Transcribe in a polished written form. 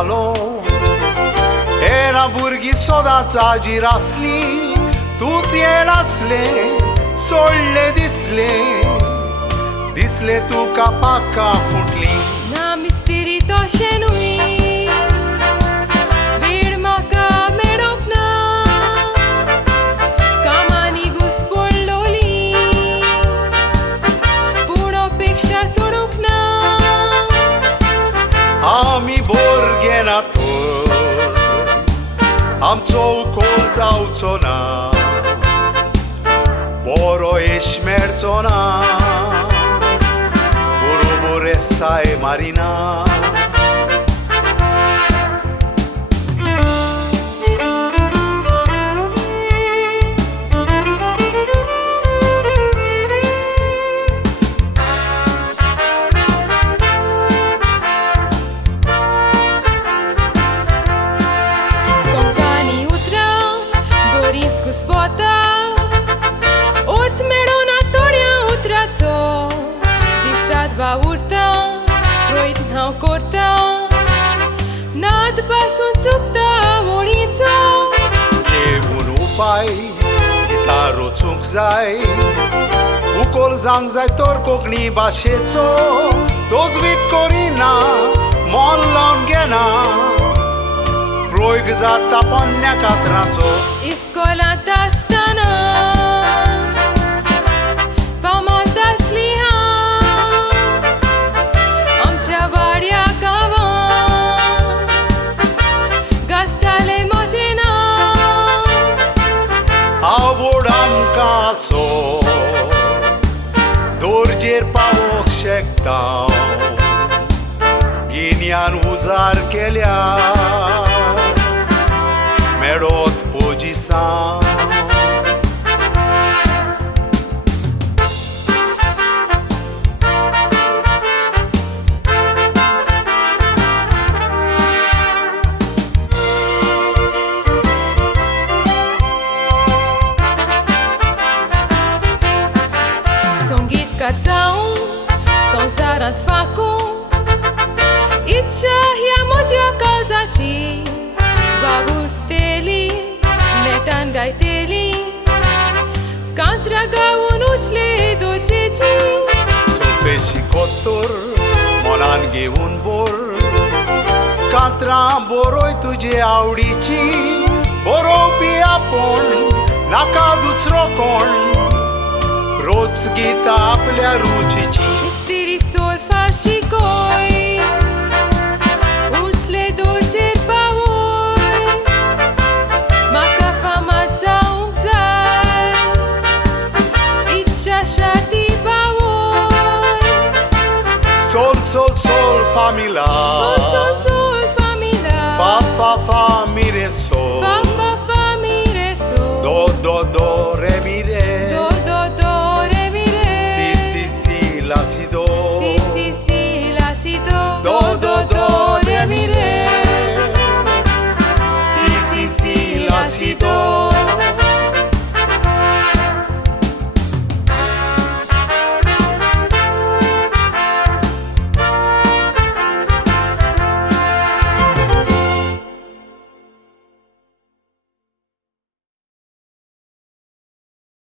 halo. Era burgi sodaca girasli, tutti erasle, solle disle tu capacca futli. Na misterito shenui, virma ka merokna, kamani guspololi, puno peksha sorukna. Ami borgenator, amco kolcaucona, boro eșmercona, boresa e marina. Corta, nad pasun supta morico. E unu pai, gitaro chung zai, ukol zang zai tor kokni basheco, dozvit korina, mon langena, proig zata panya katraco. Iskola tastana, fama tasliha. Caso Dorger pavok shekta Ginian uzar kelya Merot pojisan संसारात फाको इच्छा ह्या म्हज्या काळजाची वावुरतेली नेटान गायतेली कांतरां गावून उठले दोरचेची सोफेची कोत्तोर मोनान घेवन बोर कांतरां बरोय तुजे आवडीची बरोवपी आपूण नाका दुसरो कोण रोज गीता आपल्या रुचीची मिस्त्री सोर फाशी कोय उठले दोचेर पावोय म्हाका फामाद जावंक जाय इच्छा शाती पावोय Sol, sol, sol, famila